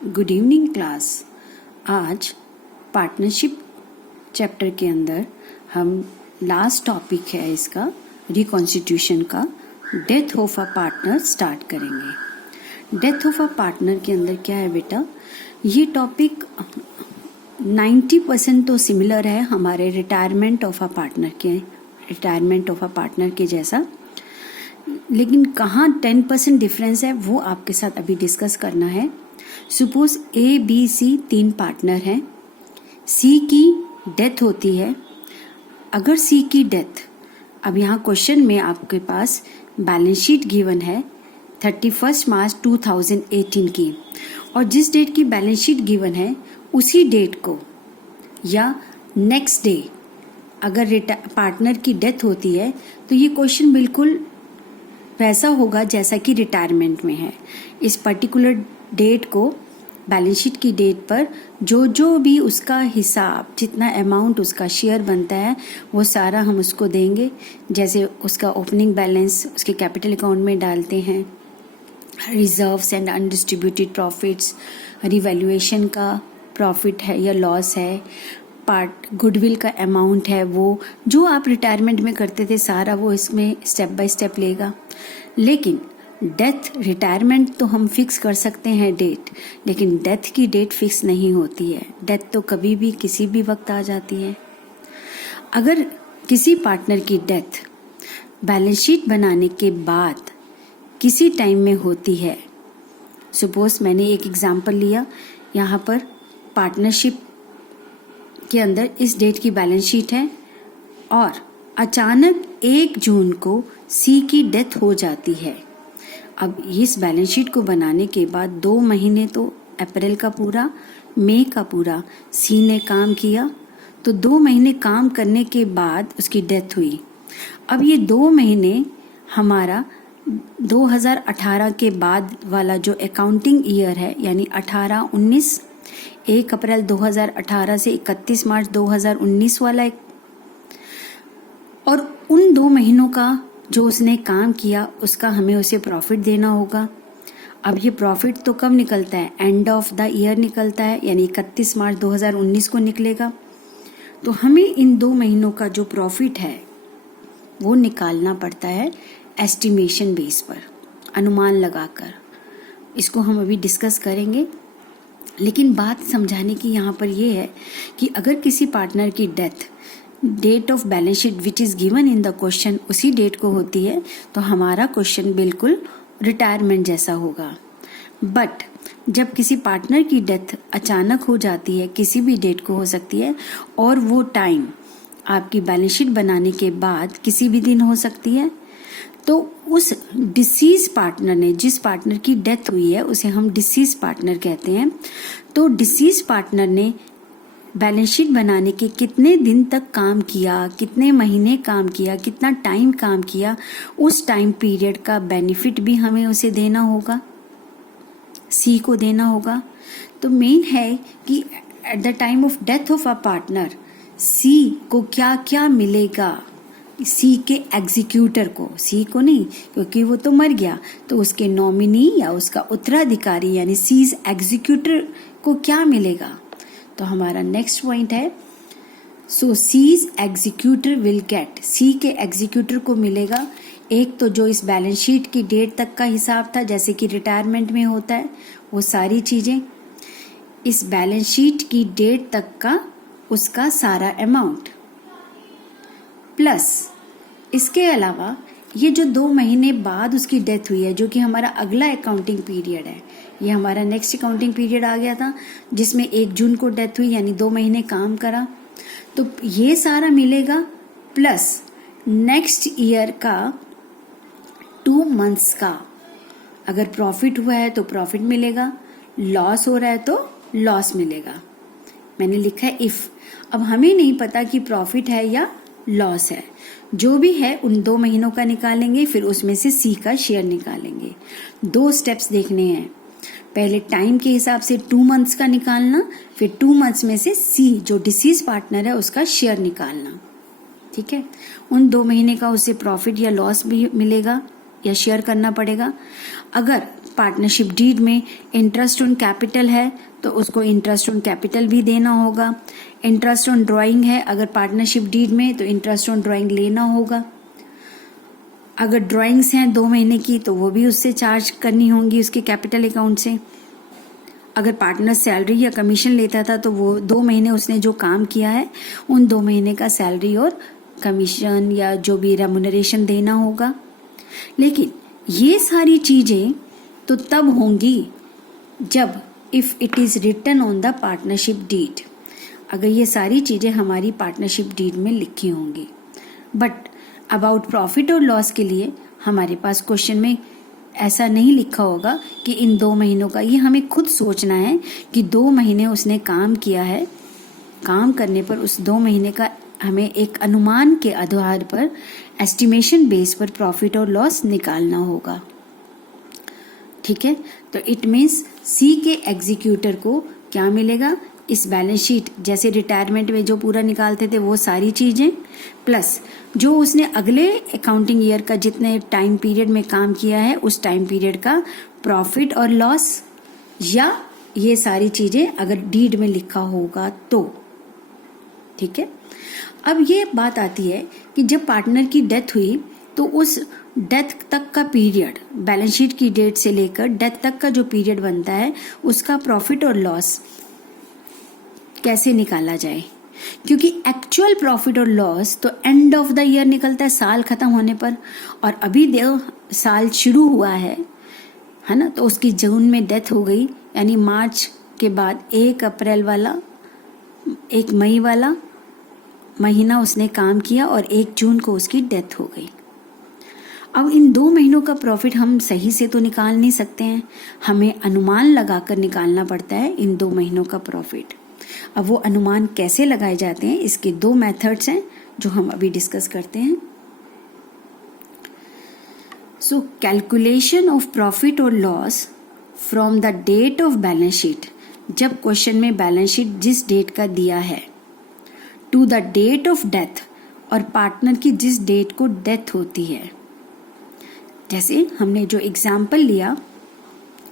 Good evening class. आज partnership chapter के अंदर हम लास्ट टॉपिक है इसका रिकॉन्स्टिट्यूशन का, death of a partner start करेंगे। डेथ ऑफ अ पार्टनर के अंदर क्या है बेटा, ये टॉपिक 90% तो सिमिलर है हमारे रिटायरमेंट ऑफ अ पार्टनर के जैसा, लेकिन कहाँ 10% डिफरेंस है वो आपके साथ अभी डिस्कस करना है। Suppose A B C 3 partner हैं, सी की डेथ होती है। अगर सी की डेथ, अब यहाँ क्वेश्चन में आपके पास बैलेंस शीट गिवन है 31 मार्च 2018 की, और जिस डेट की बैलेंस शीट गिवन है उसी डेट को या नेक्स्ट डे अगर पार्टनर की डेथ होती है तो ये क्वेश्चन बिल्कुल वैसा होगा जैसा कि रिटायरमेंट में है। इस पर्टिकुलर डेट को बैलेंस शीट की डेट पर जो भी उसका हिसाब, जितना अमाउंट उसका शेयर बनता है वो सारा हम उसको देंगे। जैसे उसका ओपनिंग बैलेंस उसके कैपिटल अकाउंट में डालते हैं, reserves and undistributed profits, revaluation का प्रॉफिट है या लॉस है, गुडविल का अमाउंट है, वो जो आप रिटायरमेंट में करते थे सारा वो इसमें स्टेप बाय स्टेप लेगा। लेकिन डेथ, रिटायरमेंट तो हम फिक्स कर सकते हैं डेट, लेकिन डेथ की डेट फिक्स नहीं होती है। डेथ तो कभी भी किसी भी वक्त आ जाती है। अगर किसी पार्टनर की डेथ बैलेंस शीट बनाने के बाद किसी टाइम में होती है, सपोज मैंने एक एग्जांपल लिया, यहाँ पर पार्टनरशिप के अंदर इस डेट की बैलेंस शीट है और अचानक 1 जून को सी की डेथ हो जाती है। अब इस बैलेंस शीट को बनाने के बाद 2 महीने तो अप्रैल का पूरा, मई का पूरा सी ने काम किया, तो 2 महीने काम करने के बाद उसकी डेथ हुई। अब ये 2 महीने हमारा 2018 के बाद वाला जो अकाउंटिंग ईयर है, यानी 18-19, 1 अप्रैल 2018 से 31 मार्च 2019 वाला एक, और उन 2 महीनों का जो उसने काम किया उसका हमें उसे प्रॉफिट देना होगा। अब ये प्रॉफिट तो कब निकलता है, एंड ऑफ द ईयर निकलता है, यानी 31 मार्च 2019 को निकलेगा। तो हमें इन 2 महीनों का जो प्रॉफिट है वो निकालना पड़ता है एस्टिमेशन बेस पर, अनुमान लगाकर। इसको हम अभी डिस्कस करेंगे, लेकिन बात समझाने की यहाँ पर ये है कि अगर किसी पार्टनर की death date of balance sheet which is given in the question उसी डेट को होती है तो हमारा क्वेश्चन बिल्कुल रिटायरमेंट जैसा होगा। बट जब किसी पार्टनर की डेथ अचानक हो जाती है, किसी भी डेट को हो सकती है, और वो टाइम आपकी बैलेंस शीट बनाने के बाद किसी भी दिन हो सकती है, तो उस डिसीज पार्टनर ने, जिस पार्टनर की डेथ हुई है उसे हम डिसीज पार्टनर कहते हैं। तो डिसीज पार्टनर ने बैलेंस शीट बनाने के कितने दिन तक काम किया, कितने महीने काम किया, कितना टाइम काम किया, उस टाइम पीरियड का बेनिफिट भी हमें उसे देना होगा, सी को देना होगा। तो मेन है कि at the time of death of a partner C को क्या क्या मिलेगा, सी के एग्जीक्यूटर को, सी को नहीं क्योंकि वो तो मर गया, तो उसके नॉमिनी या उसका उत्तराधिकारी यानी सीज एग्जीक्यूटर को क्या मिलेगा। तो हमारा नेक्स्ट पॉइंट है, सो सीज एग्जीक्यूटर विल गेट, सी के एग्जीक्यूटर को मिलेगा एक तो जो इस बैलेंस शीट की डेट तक का हिसाब था, जैसे कि रिटायरमेंट में होता है, वो सारी चीजें इस बैलेंस शीट की डेट तक का उसका सारा अमाउंट, प्लस इसके अलावा ये जो 2 महीने बाद उसकी डेथ हुई है, जो कि हमारा अगला अकाउंटिंग पीरियड है, ये हमारा नेक्स्ट अकाउंटिंग पीरियड आ गया था जिसमें 1 जून को डेथ हुई, यानी 2 महीने काम करा, तो ये सारा मिलेगा, प्लस नेक्स्ट ईयर का 2 मंथ्स का अगर प्रॉफिट हुआ है तो प्रॉफिट मिलेगा, लॉस हो रहा है तो लॉस मिलेगा। मैंने लिखा है इफ। अब हमें नहीं पता कि प्रॉफिट है या लॉस है, जो भी है उन 2 महीनों का निकालेंगे, फिर उसमें से सी का शेयर निकालेंगे। 2 स्टेप्स देखने हैं, पहले टाइम के हिसाब से 2 मंथ्स का निकालना, फिर 2 मंथ्स में से सी जो डिसीज पार्टनर है उसका शेयर निकालना। ठीक है, उन 2 महीने का उसे प्रॉफिट या लॉस भी मिलेगा, या शेयर करना पड़ेगा। अगर पार्टनरशिप डीड में इंटरेस्ट ऑन कैपिटल है तो उसको इंटरेस्ट ऑन कैपिटल भी देना होगा। इंटरेस्ट ऑन ड्राइंग है अगर पार्टनरशिप डीड में तो इंटरेस्ट ऑन ड्राइंग लेना होगा। अगर ड्राइंग्स हैं 2 महीने की तो वो भी उससे चार्ज करनी होंगी उसके कैपिटल अकाउंट से। अगर पार्टनर सैलरी या कमीशन लेता था तो वो 2 महीने उसने जो काम किया है उन 2 महीने का सैलरी और कमीशन या जो भी रेम्युनरेशन देना होगा। लेकिन ये सारी चीजें तो तब होंगी जब if it is written on the partnership deed, अगर ये सारी चीजें हमारी पार्टनरशिप डीड में लिखी होंगी। बट अबाउट प्रॉफिट और लॉस के लिए हमारे पास क्वेश्चन में ऐसा नहीं लिखा होगा कि इन 2 महीनों का, ये हमें खुद सोचना है कि 2 महीने उसने काम किया है, काम करने पर उस 2 महीने का हमें एक अनुमान के आधार पर एस्टिमेशन बेस पर प्रॉफिट और लॉस निकालना होगा। ठीक है, तो इट मीन्स सी के एग्जीक्यूटर को क्या मिलेगा, इस बैलेंस शीट जैसे रिटायरमेंट में जो पूरा निकालते थे वो सारी चीजें प्लस जो उसने अगले अकाउंटिंग ईयर का जितने टाइम पीरियड में काम किया है उस टाइम पीरियड का प्रॉफिट और लॉस, या ये सारी चीजें अगर डीड में लिखा होगा तो। ठीक है, अब ये बात आती है कि जब पार्टनर की डेथ हुई तो उस डेथ तक का पीरियड, बैलेंस शीट की डेट से लेकर डेथ तक का जो पीरियड बनता है उसका प्रॉफिट और लॉस कैसे निकाला जाए, क्योंकि एक्चुअल प्रॉफिट और लॉस तो एंड ऑफ द ईयर निकलता है, साल खत्म होने पर। और अभी साल शुरू हुआ है ना, तो उसकी जून में डेथ हो गई, यानी मार्च के बाद 1 अप्रैल वाला 1 मई वाला महीना उसने काम किया और 1 जून को उसकी डेथ हो गई। अब इन 2 महीनों का प्रॉफिट हम सही से तो निकाल नहीं सकते हैं, हमें अनुमान लगाकर निकालना पड़ता है इन 2 महीनों का प्रॉफिट। अब वो अनुमान कैसे लगाए जाते हैं, इसके 2 मेथड्स हैं जो हम अभी डिस्कस करते हैं। सो कैलकुलेशन ऑफ प्रॉफिट और loss from the date of balance sheet, जब क्वेश्चन में बैलेंस शीट जिस डेट का दिया है, to the date of death, और पार्टनर की जिस डेट को डेथ होती है। जैसे हमने जो एग्जाम्पल लिया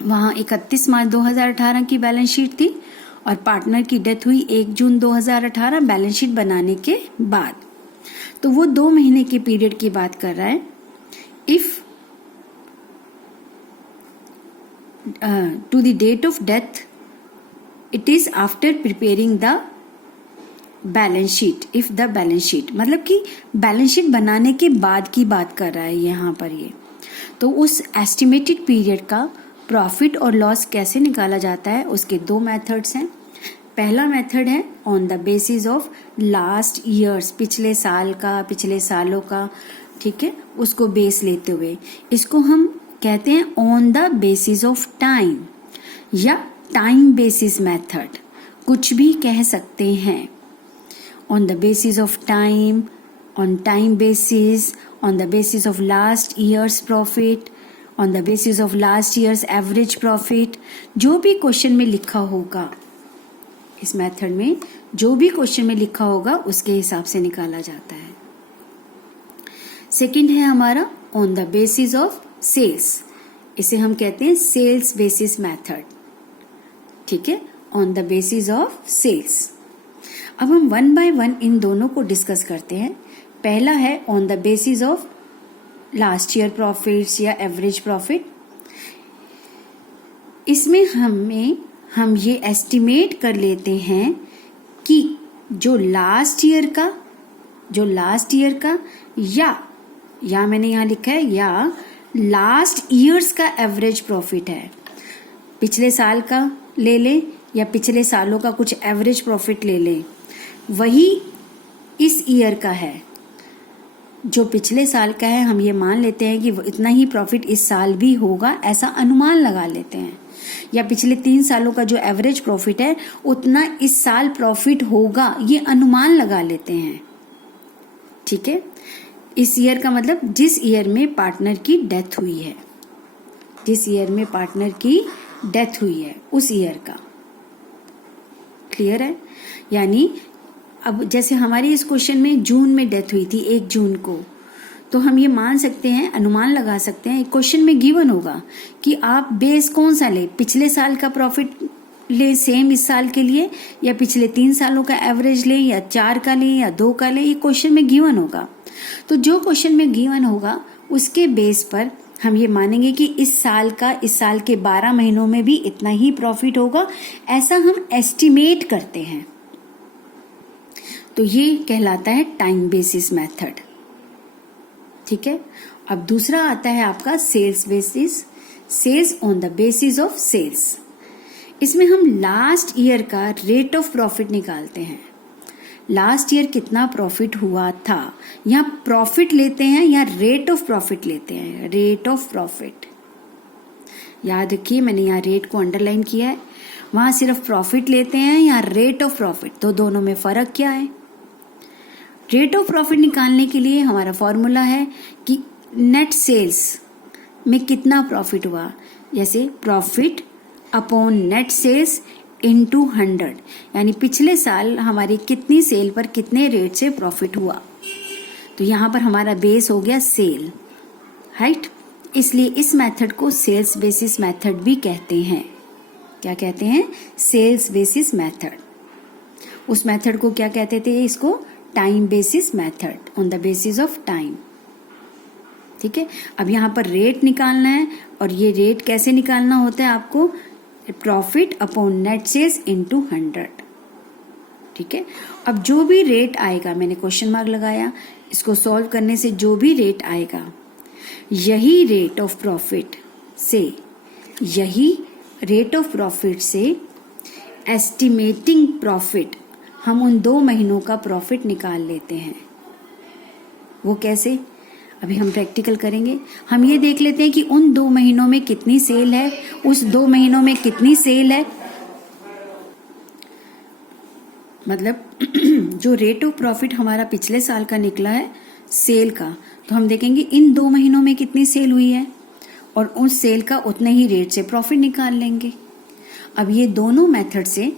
वहाँ 31 मार्च 2018 की बैलेंस शीट थी और पार्टनर की डेथ हुई 1 जून 2018 बैलेंस शीट बनाने के बाद, तो वो 2 महीने के पीरियड की बात कर रहा है। If to the date of death it is after preparing the balance sheet, if the balance sheet मतलब कि बैलेंस शीट बनाने के बाद की बात कर रहा है यहाँ पर ये। तो उस एस्टिमेटेड पीरियड का प्रॉफिट और लॉस कैसे निकाला जाता है, उसके 2 मेथड्स हैं। पहला मेथड है on the basis of last years, पिछले साल का, पिछले सालों का, ठीक है, उसको बेस लेते हुए। इसको हम कहते हैं on the basis of time या टाइम बेसिस मेथड, कुछ भी कह सकते हैं। On the basis of time, on time basis, on the basis of last year's profit, on the basis of last year's average profit, जो भी question में लिखा होगा, इस मेथड में जो भी क्वेश्चन में लिखा होगा उसके हिसाब से निकाला जाता है। सेकंड है हमारा on the basis of sales, इसे हम कहते हैं सेल्स बेसिस मेथड। ठीक है, on the basis of sales. अब हम 1 by 1 इन दोनों को डिस्कस करते हैं। पहला है on the basis of last year profits या एवरेज प्रॉफिट। इसमें हम ये एस्टिमेट कर लेते हैं कि जो लास्ट ईयर का या मैंने यहाँ लिखा है या लास्ट ईयर्स का एवरेज प्रॉफिट है, पिछले साल का ले लें या पिछले सालों का कुछ एवरेज प्रॉफिट ले लें, वही इस ईयर का है। जो पिछले साल का है हम ये मान लेते हैं कि इतना ही प्रॉफिट इस साल भी होगा, ऐसा अनुमान लगा लेते हैं। या पिछले 3 सालों का जो एवरेज प्रॉफिट है उतना इस साल प्रॉफिट होगा, ये अनुमान लगा लेते हैं। ठीक है, इस ईयर का मतलब जिस ईयर में पार्टनर की डेथ हुई है, जिस ईयर में पार्टनर की डेथ हुई है उस ईयर का। क्लियर है? यानी अब जैसे हमारी इस क्वेश्चन में जून में डेथ हुई थी 1 जून को, तो हम ये मान सकते हैं, अनुमान लगा सकते हैं, क्वेश्चन में गिवन होगा कि आप बेस कौन सा ले, पिछले साल का प्रॉफिट ले सेम इस साल के लिए, या पिछले 3 सालों का एवरेज ले, या 4 का ले, या 2 का ले, ये क्वेश्चन में गिवन होगा। तो जो क्वेश्चन में गिवन होगा उसके बेस पर हम ये मानेंगे कि इस साल के 12 महीनों में भी इतना ही प्रॉफिट होगा, ऐसा हम एस्टिमेट करते हैं। तो ये कहलाता है टाइम बेसिस मेथड। ठीक है। अब दूसरा आता है आपका sales basis, sales on the basis of sales. इसमें हम लास्ट ईयर का रेट ऑफ प्रॉफिट निकालते हैं। लास्ट ईयर कितना प्रॉफिट हुआ था, यहाँ प्रॉफिट लेते हैं या रेट ऑफ प्रॉफिट लेते हैं, रेट ऑफ प्रॉफिट। याद रखिए मैंने यहाँ रेट को अंडरलाइन किया है, वहां सिर्फ प्रॉफिट लेते हैं या रेट ऑफ प्रॉफिट, तो दोनों में फर्क क्या है। रेट ऑफ प्रॉफिट निकालने के लिए हमारा फॉर्मूला है कि नेट सेल्स में कितना प्रॉफिट हुआ, जैसे profit upon net sales into 100, यानी पिछले साल हमारी कितनी सेल पर कितने रेट से प्रॉफिट हुआ। तो यहाँ पर हमारा बेस हो गया सेल, राइट। इसलिए इस मेथड को सेल्स बेसिस मेथड भी कहते हैं। क्या कहते हैं? Sales basis method. उस मेथड को क्या कहते थे? इसको time basis method, on the basis of time. ठीक है। अब यहाँ पर रेट निकालना है, और ये रेट कैसे निकालना होता है आपको? Profit upon net sales into 100। ठीक है। अब जो भी रेट आएगा, मैंने क्वेश्चन मार्क लगाया, इसको सॉल्व करने से जो भी रेट आएगा, यही रेट ऑफ प्रॉफिट से एस्टिमेटिंग प्रॉफिट, हम उन 2 महीनों का प्रॉफिट निकाल लेते हैं। वो कैसे? अभी हम प्रैक्टिकल करेंगे। हम ये देख लेते हैं कि उन 2 महीनों में कितनी सेल है, उस 2 महीनों में कितनी सेल है, मतलब जो रेट ऑफ प्रॉफिट हमारा पिछले साल का निकला है सेल का, तो हम देखेंगे इन 2 महीनों में कितनी सेल हुई है, और उस सेल का उतने ही रेट से प्रॉफिट निकाल लेंगे। अब ये दोनों मेथड से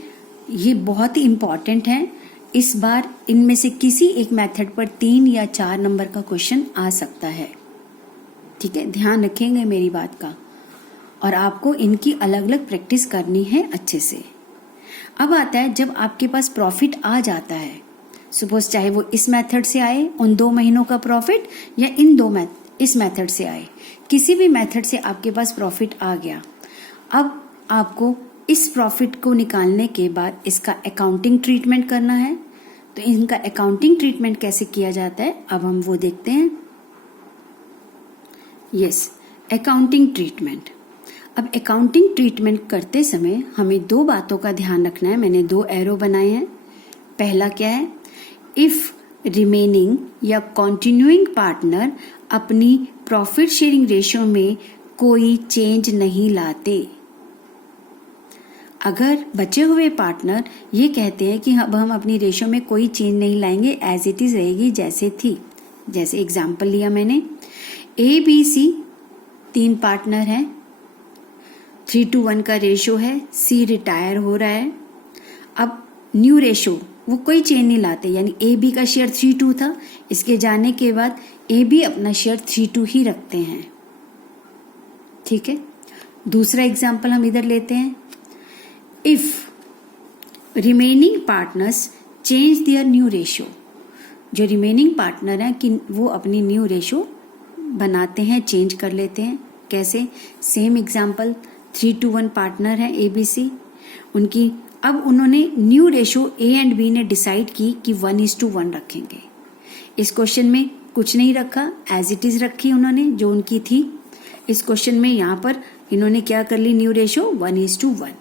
ये बहुत ही इंपॉर्टेंट है। इस बार इनमें से किसी एक मेथड पर 3 या 4 नंबर का क्वेश्चन आ सकता है। ठीक है, ध्यान रखेंगे मेरी बात का, और आपको इनकी अलग अलग प्रैक्टिस करनी है अच्छे से। अब आता है जब आपके पास प्रॉफिट आ जाता है, सपोज चाहे वो इस मेथड से आए उन 2 महीनों का प्रॉफिट, या इस मेथड से आए, किसी भी मेथड से आपके पास प्रॉफिट आ गया। अब आपको इस प्रॉफिट को निकालने के बाद इसका अकाउंटिंग ट्रीटमेंट करना है। तो इनका अकाउंटिंग ट्रीटमेंट कैसे किया जाता है, अब हम वो देखते हैं। Yes, accounting treatment. अब अकाउंटिंग ट्रीटमेंट करते समय हमें 2 बातों का ध्यान रखना है। मैंने 2 एरो बनाए हैं। पहला क्या है? इफ रिमेनिंग या कॉन्टिन्यूइंग पार्टनर अपनी प्रॉफिट शेयरिंग रेशियो में कोई चेंज नहीं लाते। अगर बचे हुए पार्टनर ये कहते हैं कि अब हम अपनी रेशियो में कोई चेंज नहीं लाएंगे, एज इट इज रहेगी जैसे थी। जैसे एग्जाम्पल लिया मैंने, ABC 3 पार्टनर हैं, 3:1 का रेशियो है, C रिटायर हो रहा है। अब न्यू रेशियो वो कोई चेंज नहीं लाते, यानी AB का शेयर 3:2 था, इसके जाने के बाद AB अपना शेयर 3:2 ही रखते हैं। ठीक है। दूसरा एग्जाम्पल हम इधर लेते हैं। If remaining partners change their new ratio, जो रिमेनिंग पार्टनर हैं कि वो अपनी न्यू रेशियो बनाते हैं, चेंज कर लेते हैं। कैसे? सेम एग्जाम्पल, 3:1 पार्टनर है ABC, उनकी अब उन्होंने new ratio A and B ने डिसाइड की कि 1:1 रखेंगे। इस क्वेश्चन में कुछ नहीं रखा, एज इट इज रखी उन्होंने जो उनकी थी। इस क्वेश्चन में यहाँ पर इन्होंने क्या कर ली, न्यू रेशियो 1:1।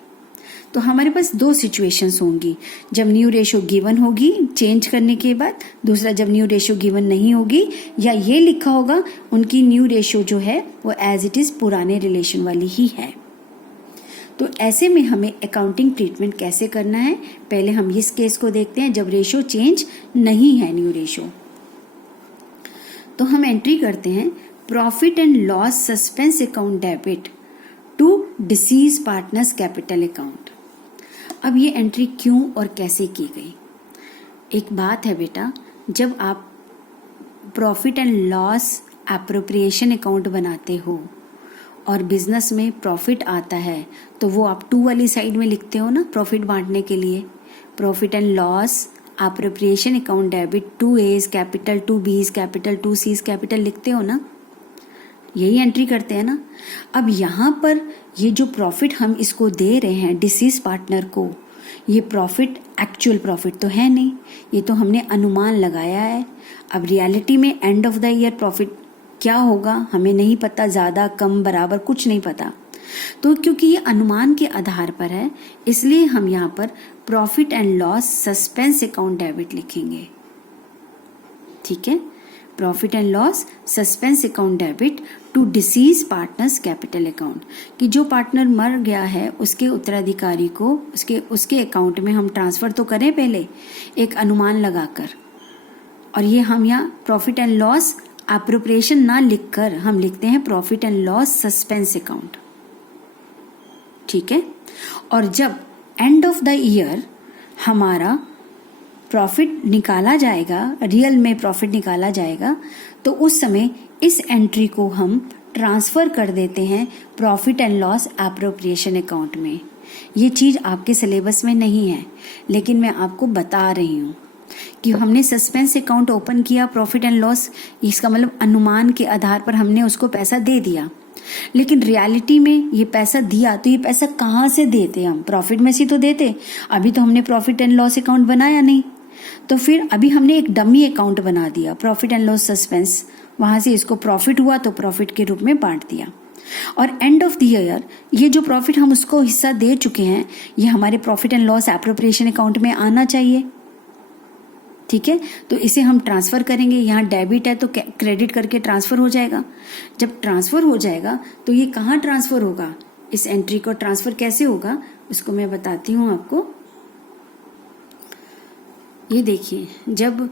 तो हमारे पास 2 सिचुएशंस होंगी, जब न्यू रेशियो गिवन होगी चेंज करने के बाद, दूसरा जब न्यू रेशियो गिवन नहीं होगी, या ये लिखा होगा उनकी न्यू रेशियो जो है वो एज इट इज पुराने रिलेशन वाली ही है। तो ऐसे में हमें अकाउंटिंग ट्रीटमेंट कैसे करना है, पहले हम इस केस को देखते हैं जब रेशियो चेंज नहीं है, न्यू रेशियो। तो हम एंट्री करते हैं profit and loss suspense account debit to deceased partners capital account. अब ये एंट्री क्यों और कैसे की गई? एक बात है बेटा, जब आप profit and loss appropriation account बनाते हो और बिजनेस में प्रॉफिट आता है तो वो आप 2 वाली साइड में लिखते हो ना, प्रॉफिट बांटने के लिए। Profit and loss appropriation account debit 2A is capital, 2B is capital, 2C is capital लिखते हो ना, यही एंट्री करते हैं ना। अब यहाँ पर ये जो प्रॉफिट हम इसको दे रहे हैं डिसीज पार्टनर को, ये प्रॉफिट एक्चुअल प्रॉफिट तो है नहीं, ये तो हमने अनुमान लगाया है। अब रियलिटी में end of the year profit क्या होगा हमें नहीं पता, ज़्यादा कम बराबर कुछ नहीं पता। तो क्योंकि ये अनुमान के आधार पर है इसलिए हम यहाँ पर profit and loss suspense account debit लिखेंगे। ठीक है, profit and loss suspense account debit to deceased partners capital account, कि जो पार्टनर मर गया है उसके उत्तराधिकारी को उसके अकाउंट में हम ट्रांसफर तो करें पहले एक अनुमान लगाकर, और ये हम यहाँ प्रॉफिट एंड लॉस एप्रोप्रिएशन ना लिखकर हम लिखते हैं profit and loss suspense account. ठीक है, और जब एंड ऑफ द ईयर हमारा प्रॉफिट निकाला जाएगा, रियल में प्रॉफिट निकाला जाएगा, तो उस समय इस एंट्री को हम ट्रांसफर कर देते हैं profit and loss appropriation account में। ये चीज आपके सिलेबस में नहीं है लेकिन मैं आपको बता रही हूँ कि हमने सस्पेंस अकाउंट ओपन किया प्रॉफिट एंड लॉस, इसका मतलब अनुमान के आधार पर हमने उसको पैसा दे दिया, लेकिन रियलिटी में ये पैसा दिया तो ये पैसा कहाँ से देते हम, प्रॉफिट में से तो देते। अभी तो हमने प्रॉफिट एंड लॉस अकाउंट बनाया नहीं, तो फिर अभी हमने एक डमी अकाउंट बना दिया प्रॉफिट एंड लॉस सस्पेंस, वहां से इसको प्रॉफिट हुआ तो प्रॉफिट के रूप में बांट दिया। और एंड ऑफ द ईयर ये जो प्रॉफिट हम उसको हिस्सा दे चुके हैं ये हमारे profit and loss appropriation account में आना चाहिए। ठीक है, तो इसे हम ट्रांसफर करेंगे, यहाँ डेबिट है तो क्रेडिट करके ट्रांसफर हो जाएगा। जब ट्रांसफर हो जाएगा तो ये कहाँ ट्रांसफर होगा, इस एंट्री को ट्रांसफर कैसे होगा उसको मैं बताती हूँ आपको। ये देखिए, जब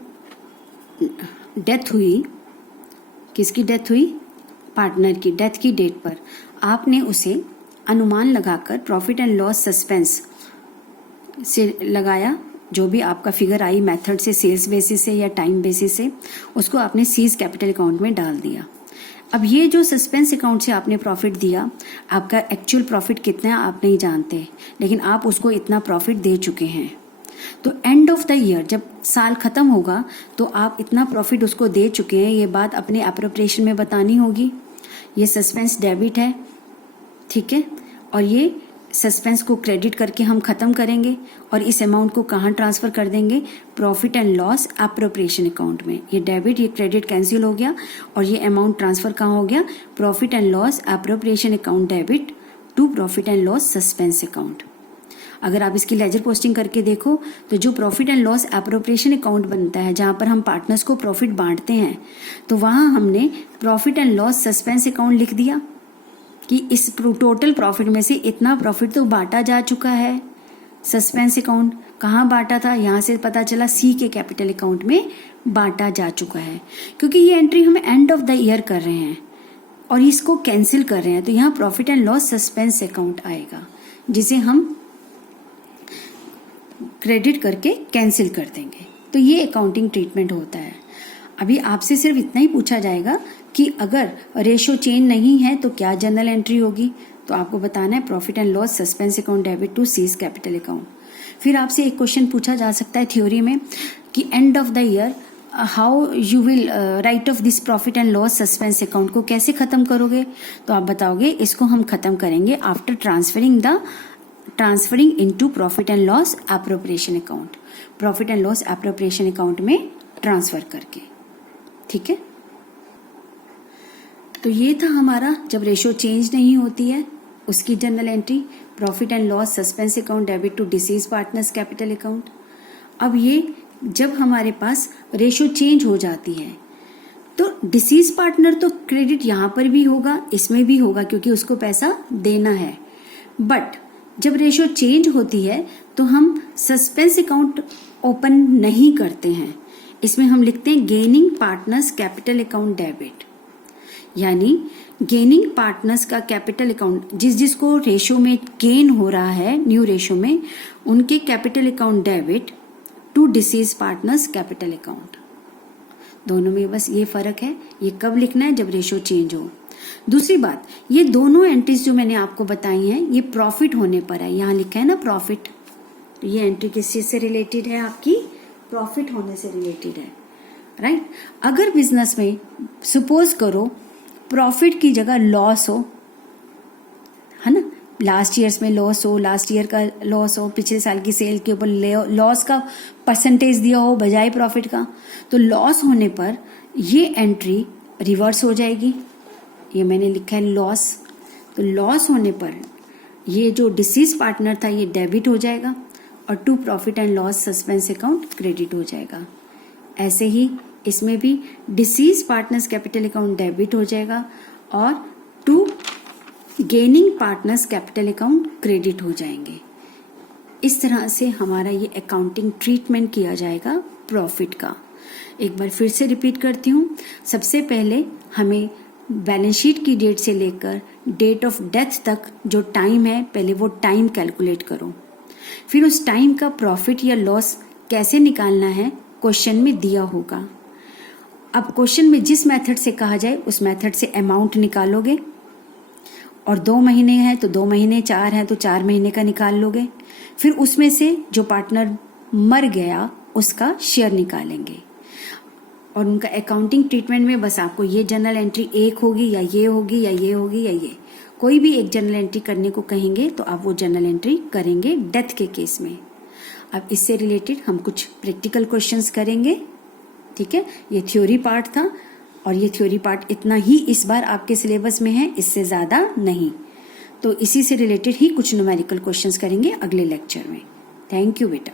डेथ हुई, किसकी डेथ हुई, पार्टनर की डेथ की डेट पर आपने उसे अनुमान लगाकर प्रॉफिट एंड लॉस सस्पेंस से लगाया, जो भी आपका फिगर आई मेथड से, सेल्स बेसिस से या टाइम बेसिस से, उसको आपने सीज कैपिटल अकाउंट में डाल दिया। अब ये जो सस्पेंस अकाउंट से आपने प्रॉफिट दिया, आपका एक्चुअल प्रॉफिट कितना है आप नहीं जानते, लेकिन आप उसको इतना प्रॉफिट दे चुके हैं। तो एंड ऑफ द ईयर जब साल खत्म होगा तो आप इतना प्रॉफिट उसको दे चुके हैं, ये बात अपने एप्रोप्रिएशन में बतानी होगी। ये सस्पेंस डेबिट है, ठीक है, और ये सस्पेंस को क्रेडिट करके हम खत्म करेंगे और इस अमाउंट को कहाँ ट्रांसफर कर देंगे, profit and loss appropriation account में। ये डेबिट ये क्रेडिट कैंसिल हो गया और ये अमाउंट ट्रांसफर कहाँ हो गया, profit and loss appropriation account debit to profit and loss suspense account. अगर आप इसकी लेजर पोस्टिंग करके देखो तो जो profit and loss appropriation account बनता है जहां पर हम पार्टनर्स को प्रॉफिट बांटते हैं, तो वहां हमने profit and loss suspense account लिख दिया कि इस टोटल प्रॉफिट में से इतना प्रॉफिट तो बांटा जा चुका है। सस्पेंस अकाउंट कहाँ बांटा था, यहाँ से पता चला सी के कैपिटल अकाउंट में बांटा जा चुका है। क्योंकि ये एंट्री हम एंड ऑफ द ईयर कर रहे हैं और इसको कैंसिल कर रहे हैं, तो यहाँ profit and loss suspense account आएगा जिसे हम क्रेडिट करके कैंसिल कर देंगे। तो ये अकाउंटिंग ट्रीटमेंट होता है। अभी आपसे सिर्फ इतना ही पूछा जाएगा कि अगर रेशो चेंज नहीं है तो क्या जनरल एंट्री होगी, तो आपको बताना है profit and loss suspense account debit to सीज कैपिटल अकाउंट। फिर आपसे एक क्वेश्चन पूछा जा सकता है थ्योरी में कि end of the year how you will write of this profit and loss suspense account को कैसे खत्म करोगे, तो आप बताओगे इसको हम खत्म करेंगे after transferring into profit and loss appropriation account, profit and loss appropriation account में ट्रांसफर करके। ठीक है, तो ये था हमारा जब रेशो चेंज नहीं होती है उसकी journal entry, profit and loss suspense account debit to deceased partners capital account. अब ये जब हमारे पास रेशो चेंज हो जाती है तो डिसीज पार्टनर तो क्रेडिट यहाँ पर भी होगा, इसमें भी होगा क्योंकि उसको पैसा देना है। बट जब रेशो चेंज होती है तो हम सस्पेंस अकाउंट ओपन नहीं करते हैं, इसमें हम लिखते हैं gaining partners capital account debit, यानी गेनिंग पार्टनर्स का कैपिटल अकाउंट जिसको रेशो में गेन हो रहा है न्यू रेशो में, उनके capital account debit to deceased partners capital account. दोनों में बस ये फर्क है, ये कब लिखना है, जब रेशो चेंज हो। दूसरी बात, ये दोनों एंट्रीज जो मैंने आपको बताई हैं ये प्रॉफिट होने पर है, यहाँ लिखा है ना प्रॉफिट, तो ये एंट्री किस चीज से रिलेटेड है, आपकी प्रॉफिट होने से रिलेटेड है, राइट। अगर बिजनेस में सपोज करो प्रॉफिट की जगह लॉस हो, है ना, लास्ट ईयर्स में लॉस हो, लास्ट ईयर का लॉस हो, पिछले साल की सेल के ऊपर लॉस का परसेंटेज दिया हो बजाय प्रॉफिट का, तो लॉस होने पर ये एंट्री रिवर्स हो जाएगी। ये मैंने लिखा है लॉस, तो लॉस होने पर ये जो डिसीज पार्टनर था ये डेबिट हो जाएगा और to profit and loss suspense account credit हो जाएगा। ऐसे ही इसमें भी deceased partners capital account debit हो जाएगा और to gaining partners capital account credit हो जाएंगे। इस तरह से हमारा ये अकाउंटिंग ट्रीटमेंट किया जाएगा प्रॉफिट का। एक बार फिर से रिपीट करती हूँ, सबसे पहले हमें बैलेंस शीट की डेट से लेकर डेट ऑफ डेथ तक जो टाइम है पहले वो टाइम कैलकुलेट करो, फिर उस टाइम का प्रॉफिट या लॉस कैसे निकालना है क्वेश्चन में दिया होगा। अब क्वेश्चन में जिस मेथड से कहा जाए उस मेथड से अमाउंट निकालोगे, और 2 महीने हैं तो 2 महीने, 4 हैं तो 4 महीने का निकाल लोगे, फिर उसमें से जो पार्टनर मर गया उसका शेयर निकालेंगे। और उनका अकाउंटिंग ट्रीटमेंट में बस आपको ये जर्नल एंट्री एक होगी या ये होगी या ये होगी या ये, कोई भी एक जर्नल एंट्री करने को कहेंगे तो आप वो जर्नल एंट्री करेंगे डेथ के केस में। अब इससे रिलेटेड हम कुछ प्रैक्टिकल क्वेश्चंस करेंगे, ठीक है। ये थ्योरी पार्ट था और ये थ्योरी पार्ट इतना ही इस बार आपके सिलेबस में है, इससे ज़्यादा नहीं। तो इसी से रिलेटेड ही कुछ न्यूमेरिकल क्वेश्चंस करेंगे अगले लेक्चर में। थैंक यू बेटा।